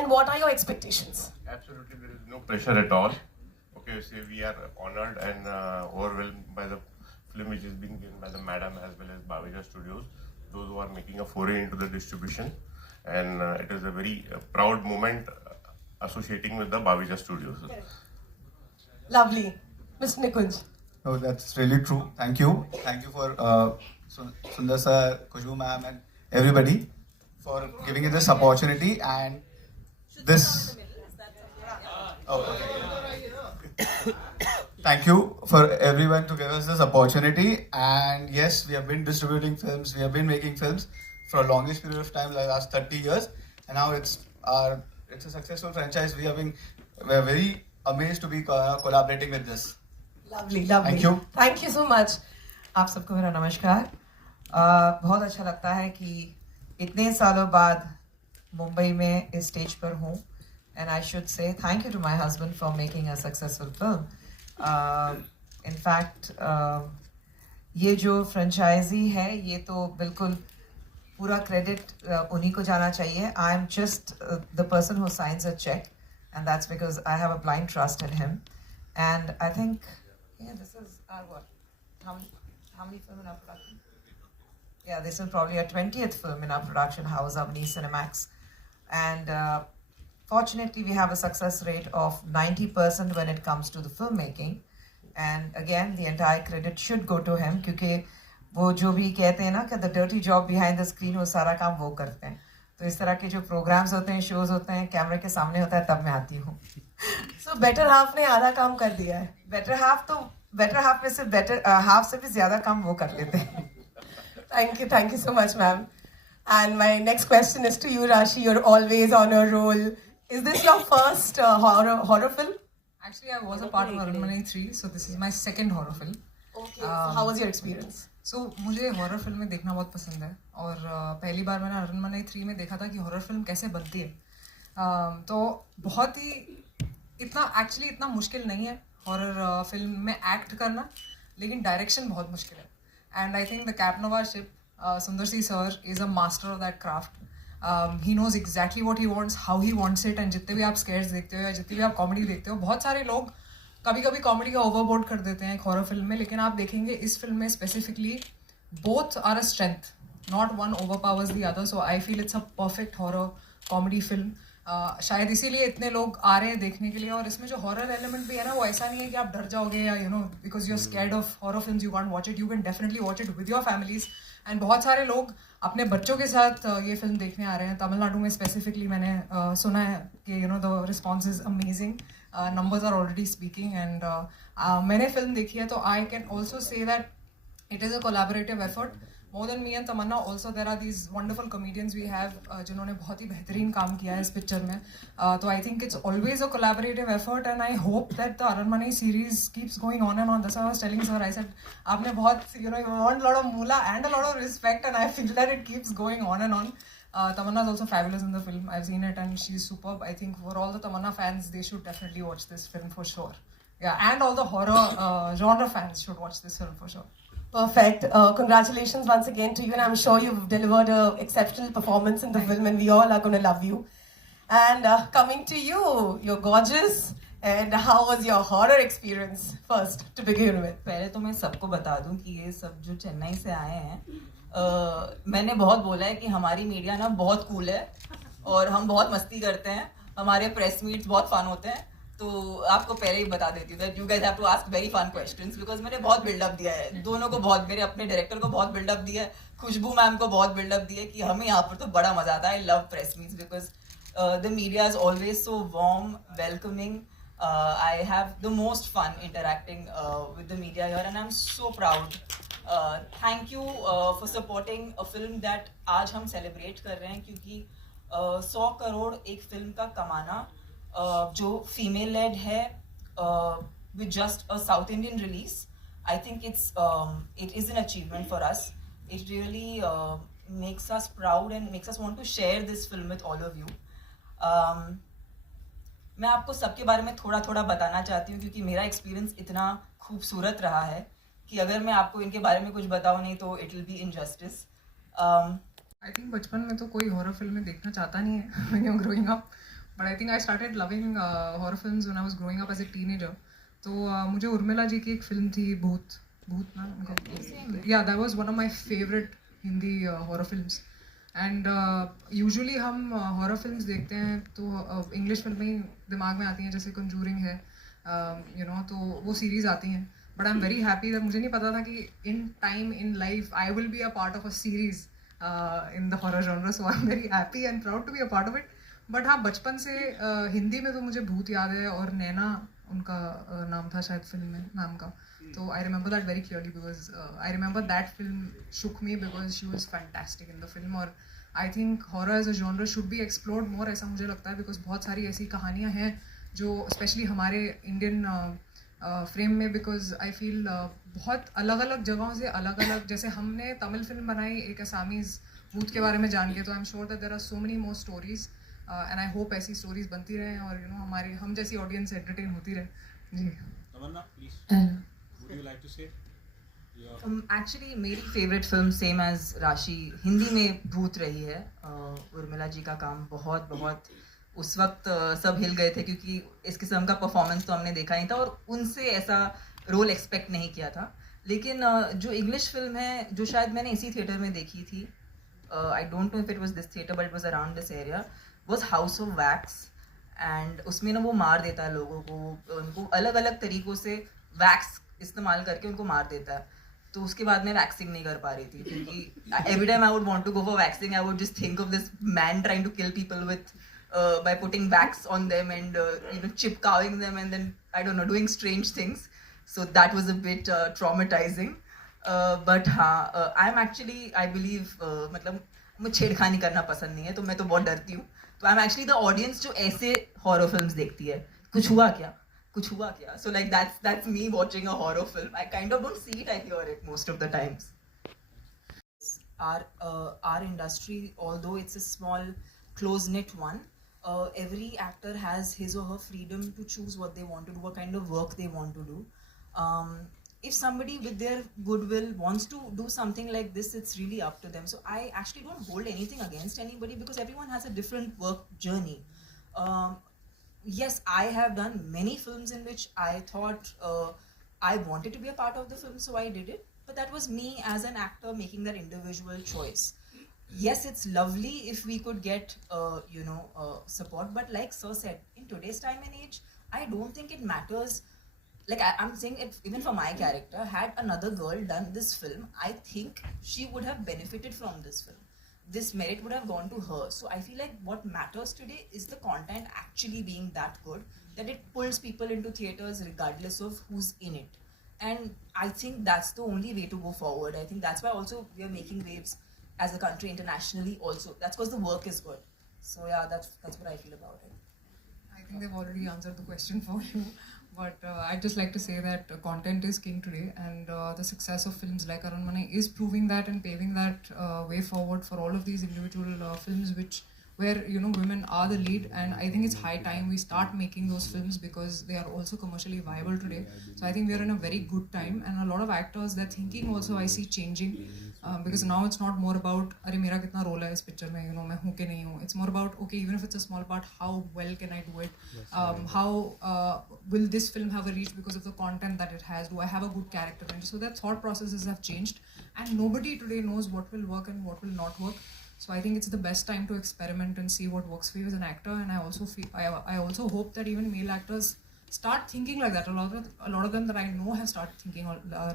and what are your expectations? Absolutely, there is no pressure at all. Okay, so we are honored and overwhelmed by the film which is being given by the Madam as well as Bhavija Studios, those who are making a foray into the distribution, and it is a very proud moment associating with the Bhavija Studios. Lovely. Mr. Nikunj. Oh, that's really true. Thank you. Thank you for Sundar sir, Khushbu ma'am, and everybody for giving us this opportunity and this. Oh, okay. Thank you for everyone to give us this opportunity. And yes, we have been distributing films. We have been making films for a longest period of time, like last 30 years. And now it's a successful franchise. We are very amazed to be collaborating with this. Lovely, lovely. Thank you. Thank you so much. आप सबको मेरा नमस्कार। बहुत अच्छा लगता है कि इतने सालों बाद मुंबई में इस स्टेज पर हूँ, and I should say thank you to my husband for making a successful film. In fact, ये जो फ्रेंचाइजी है ये तो बिल्कुल पूरा क्रेडिट उन्हीं को जाना चाहिए. I am just the person who signs a check, and that's because I have a blind trust in him. And I think, yeah, this is our what? How many film in our production? Yeah, this is probably our 20th film in our production house, Avni Cinemax. And fortunately, we have a success rate of 90% when it comes to the filmmaking. And again, the entire credit should go to him, क्योंकि वो जो भी कहते हैं ना कि the dirty job behind the screen, वो सारा काम वो करते हैं. तो इस तरह के जो प्रोग्राम्स होते हैं, शोज होते हैं, कैमरे के सामने होता है, तब मैं आती हूँ. So better half ने आधा काम कर दिया है. बेटर हाफ में से बेटर हाफ से भी ज्यादा काम वो कर लेते हैं. Thank you so much, ma'am. And my next question is to you, Rashi. You're always on a roll. Is this your first horror film? Actually, I was a part of Aranmanai 3, so this is my second horror film. Okay. So how was your experience? So मुझे horror फिल्में देखना बहुत पसंद है और पहली बार मैंने अरनमनई 3 में देखा था कि हॉरर फिल्म कैसे बनती है. तो बहुत ही इतना मुश्किल नहीं है हॉरर फिल्म में एक्ट करना, लेकिन डायरेक्शन बहुत मुश्किल है. एंड आई थिंक द कैपनोवाशिप Sundar C sir is a master of that craft. He knows exactly what he wants, how he wants it. And जितने भी आप स्केयर्स देखते हो या जितनी भी आप कॉमेडी देखते हो, बहुत सारे लोग कभी कभी कॉमेडी का ओवरबोर्ड कर देते हैं एक हॉरर फिल्म में, लेकिन आप देखेंगे इस फिल्म में specifically both are a strength, not one overpowers the other. So I feel it's a perfect horror comedy film. शायद इसीलिए इतने लोग आ रहे हैं देखने के लिए. और इसमें जो हॉरर एलिमेंट भी है ना, वो ऐसा नहीं है कि आप डर जाओगे या because you are scared of horror films you can't watch it. You can definitely watch it with your families. And बहुत सारे लोग अपने बच्चों के साथ ये फिल्म देखने आ रहे हैं. तमिलनाडु में स्पेसिफिकली मैंने सुना है कि the response is amazing. Numbers are already speaking, and मैंने फिल्म देखी है, तो I can also say that it is a collaborative effort. More than me and Tamanna, also there are these wonderful comedians we have जिन्होंने बहुत ही बेहतरीन काम किया है इस पिक्चर में. तो I think it's always a collaborative effort, and I hope that the Aranmanai series keeps going on and on. That's why I was telling sir, I said आपने बहुत you want a lot of moolah and a lot of respect, and I feel that it keeps going on and on. Tamanna is also fabulous in the film. I've seen it and she's superb. I think for all the Tamanna fans, they should definitely watch this film for sure. Yeah, and all the horror genre fans should watch this film for sure. Perfect. Congratulations once again to you, and I'm sure you've delivered an exceptional performance in the film, and we all are going to love you. And coming to you, you're gorgeous. And how was your horror experience first to begin with? पहले तो मैं सबको बता दूं कि ये सब जो चेन्नई से आए हैं, मैंने बहुत बोला है कि हमारी मीडिया ना बहुत कूल है और हम बहुत मस्ती करते हैं. हमारे प्रेस मीट्स बहुत फन होते हैं. तो आपको पहले ही बता देती हूँ that you guys have to ask very fun questions, because मैंने बहुत बिल्डअप दिया है दोनों को. बहुत मेरे अपने डायरेक्टर को बहुत बिल्डअप दिया है, खुशबू मैम को बहुत बिल्डअप दिया है कि हमें यहाँ पर तो बड़ा मजा आता है. I love press meets because the media is always so warm, welcoming. I have the most fun interacting with the media here, and I'm so proud. Thank you for supporting a film that आज हम celebrate कर रहे हैं, क्योंकि 100 करोड़ एक film का कमाना जो female led है with just a South Indian release, I think it is an achievement for us. It really makes us proud and makes us want to share this film with all of you. मैं आपको सबके बारे में थोड़ा थोड़ा बताना चाहती हूँ, क्योंकि मेरा एक्सपीरियंस इतना खूबसूरत रहा है कि अगर मैं आपको इनके बारे में कुछ बताऊँ नहीं तो it will be injustice. I think बचपन में तो कोई हॉरर फिल्में देखना चाहता नहीं है when you're growing up, but I think I started loving horror films when I was growing up as a teenager. तो मुझे उर्मिला जी की एक फिल्म थी भूत भूत ना उनका, या that was one of my favourite Hindi horror films. And usually हम हॉरर फिल्म्स देखते हैं तो इंग्लिश फिल्में ही दिमाग में आती हैं, जैसे कंजूरिंग है, तो वो सीरीज आती हैं. But I am very happy that मुझे नहीं पता था कि in time in life I will be a part of a series in the horror genre. So I am very happy and proud to be a part of it. But हाँ, बचपन से हिंदी में तो मुझे भूत याद है, और नैना उनका नाम था शायद फिल्म में, मैम का. तो I remember that very clearly because I remember that film shook me because she was fantastic in the film. और I think horror as a genre should be explored more, ऐसा मुझे लगता है, because बहुत सारी ऐसी कहानियाँ हैं जो स्पेशली हमारे इंडियन फ्रेम में, बिकॉज आई फील बहुत अलग अलग जगहों से अलग अलग, जैसे हमने तमिल फिल्म बनाई एक असामीज़ भूत के बारे में जान के, तो I am sure that there are so many more stories and I hope ऐसी स्टोरीज बनती रहें और हमारे हम जैसी ऑडियंस एंटरटेन होती रहे. जी. Tamanna, please. Would you like to say your actually मेरी फेवरेट फिल्म सेम एज राशि हिंदी में भूत रही है. उर्मिला जी का काम बहुत बहुत उस वक्त सब हिल गए थे, क्योंकि इस किस्म का परफॉर्मेंस तो हमने देखा नहीं था और उनसे ऐसा रोल एक्सपेक्ट नहीं किया था. लेकिन जो इंग्लिश फिल्म है, जो शायद मैंने इसी थिएटर में देखी थी, I don't know if it was this theatre but it was around this area, was house of wax. And उसमें ना वो मार देता है लोगों को, उनको अलग अलग तरीक़ों से वैक्स इस्तेमाल करके उनको मार देता है. तो उसके बाद मैं वैक्सिंग नहीं कर पा रही थी, क्योंकि every time I would want to go for waxing I would just think of this man trying to kill people with by putting wax on them and chipkowing them and then I don't know, doing strange things. So that was a bit traumatizing. But हाँ, I'm actually, I believe, मतलब मुझे छेड़खानी करना पसंद नहीं है, तो मैं तो बहुत डरती हूँ. तो I'm actually the audience जो ऐसे horror films देखती है. कुछ हुआ क्या? कुछ हुआ क्या? So like that's me watching a horror film. I kind of don't see it, I hear it most of the times. Our industry, although it's a small close-knit one, every actor has his or her freedom to choose what they want to do, what kind of work they want to do. If somebody with their goodwill wants to do something like this, it's really up to them. So I actually don't hold anything against anybody, because everyone has a different work journey. Yes, I have done many films in which I thought I wanted to be a part of the film, so I did it. But that was me as an actor making that individual choice. Yes, it's lovely if we could get support, but like Sir said, in today's time and age, I don't think it matters. Like I'm saying it even for my character, had another girl done this film, I think she would have benefited from this film. This merit would have gone to her. So I feel like what matters today is the content actually being that good that it pulls people into theaters regardless of who's in it. And I think that's the only way to go forward. I think that's why also we are making waves as a country internationally also. That's because the work is good. So yeah, that's what I feel about it. I think they've already answered the question for you, but I'd just like to say that content is king today, and the success of films like Aranmane is proving that and paving that way forward for all of these individual films where women are the lead. And I think it's high time we start making those films, because they are also commercially viable today. So I think we are in a very good time, and a lot of actors, their thinking also I see changing, because now it's not more about अरे मेरा कितना role है इस picture में, मैं हूँ कि नहीं हूँ. It's more about, okay, even if it's a small part, how well can I do it? How will this film have a reach because of the content that it has? Do I have a good character? And so their thought processes have changed, and nobody today knows what will work and what will not work. So I think it's the best time to experiment and see what works for you as an actor. And I also feel, I also hope that even male actors start thinking like that. A lot of them that I know have started thinking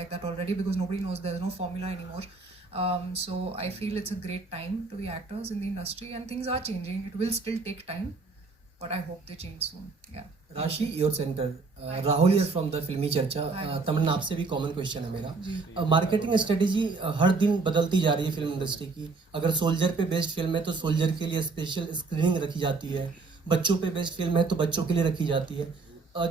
like that already, because nobody knows, there's no formula anymore. So I feel it's a great time to be actors in the industry, and things are changing. It will still take time, but I hope they change soon. Yeah. Rashi, your center. Rahul here from the Filmi Charcha. तमन्ना, आपसे भी common question है मेरा. Marketing strategy हर दिन बदलती जा रही है film industry की. अगर सोल्जर पे बेस्ड फिल्म है तो सोल्जर के लिए स्पेशल स्क्रीनिंग रखी जाती है. बच्चों पे बेस्ड फिल्म है तो बच्चों के लिए रखी जाती है.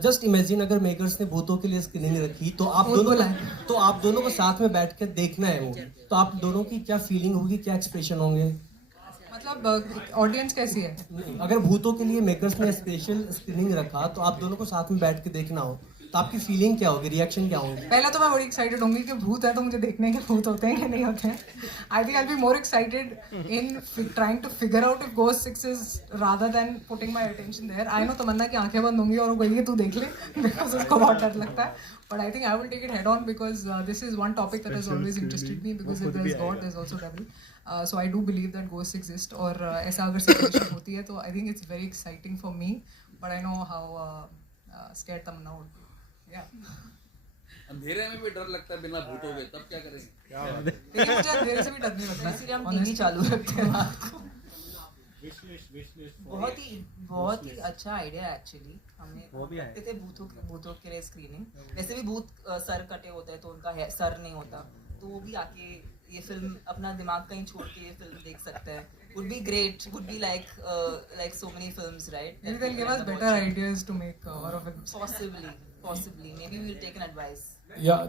जस्ट इमेजिन अगर मेकर्स ने भूतों के लिए स्क्रीनिंग रखी, तो आप दोनों को साथ में बैठ कर देखना है वो, तो आप दोनों की क्या फीलिंग होगी, क्या एक्सप्रेशन होंगे? मतलब ऑडियंस कैसी है? अगर भूतों के लिए मेकर्स ने स्पेशल स्क्रीनिंग रखा, तो आप दोनों को साथ में बैठ के देखना हो, तो आपकी फीलिंग क्या होगी, रिएक्शन क्या होंगे? पहले तो मैं बड़ी एक्साइटेड होंगी कि भूत है तो मुझे देखने के भूत होते हैं कि नहीं होते हैं. I think I be more excited in trying to figure out if ghost 6 is rather than putting my attention there. I know Tamannaah की आंखें बंद होंगी और वो कहेगी तू देख ले बिकॉज उसको बहुत डर लगता है. But I think I will take it head on because this is one topic that has always interested me because if there's God, there's also devil. So I do believe that ghosts exist. और ऐसा अगर situation होती है तो I think it's very exciting for me. But I know how scared Tamanna would be. Yeah. अंधेरे में भी डर लगता है बिना भूतों के, तब क्या करेंगे? लेकिन मुझे अंधेरे से भी डर नहीं लगता. इसलिए हम टीवी चालू रखते हैं रात को. Wish list for बहुत ही अच्छा आइडिया है एक्चुअली. हमने करते थे भूतों के लिए स्क्रीनिंग. वैसे भी भूत सर कटे होते हैं तो उनका सर नहीं होता, तो वो भी आके ये फिल्म अपना दिमाग कहीं छोड़ के ये फिल्म देख सकते हैं. would be great, would be like so many films, right? Maybe they'll give us better ideas to make horror films. Possibly. Maybe we'll take an advice. Yeah.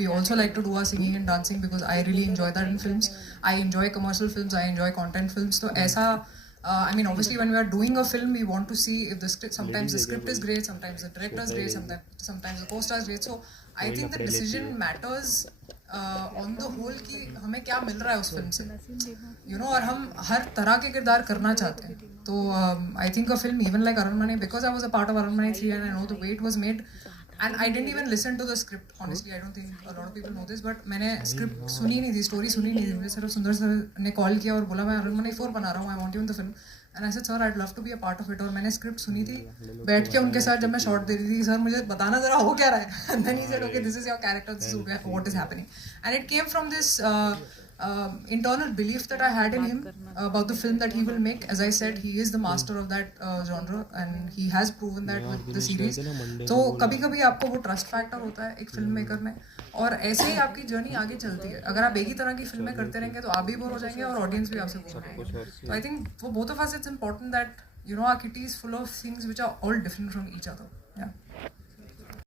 We also like to do our singing and dancing because I really enjoy that in films. I enjoy commercial films, I enjoy content films. So aisa, I mean, obviously when we are doing a film, we want to see if the script, sometimes the script is great, sometimes the director is great, sometimes the co-star is great. So I think the decision matters on the whole कि हमें क्या मिल रहा है उस film से, you know, और हम हर तरह के किरदार करना चाहते हैं. तो I think a film even like Aranmane, because I was a part of Aranmane 3 and I know the way it was made, and I didn't even listen to the script, honestly. I don't think a lot of people know this, but मैंने script सुनी नहीं थी, story सुनी नहीं थी. मुझे सिर्फ सुंदर सर ने कॉल किया और बोला मैं Aranmane 4 बना रहा हूँ, I want you in the film. And I said, sir, I'd love to be a part of it. और मैंने स्क्रिप्ट सुनी थी बैठ के उनके साथ जब मैं शॉट दे रही थी. सर मुझे बताना जरा हो क्या रहा है. And then he said, okay, this is your character, this is what is happening. And it came from this internal belief that I had in him about the film that he will make. As I said, he is the master of that genre and he has proven that with the series. तो कभी कभी आपको वो trust factor होता है एक film maker में, और ऐसे ही आपकी जर्नी आगे चलती है. अगर आप एक ही तरह की फिल्में करते रहेंगे तो आप भी बोर हो जाएंगे और ऑडियंस भी आपसे बोर हो जाएंगे. तो I think for both of us it's important that, you know, our kitty is full of things which are all different from each other. Yeah.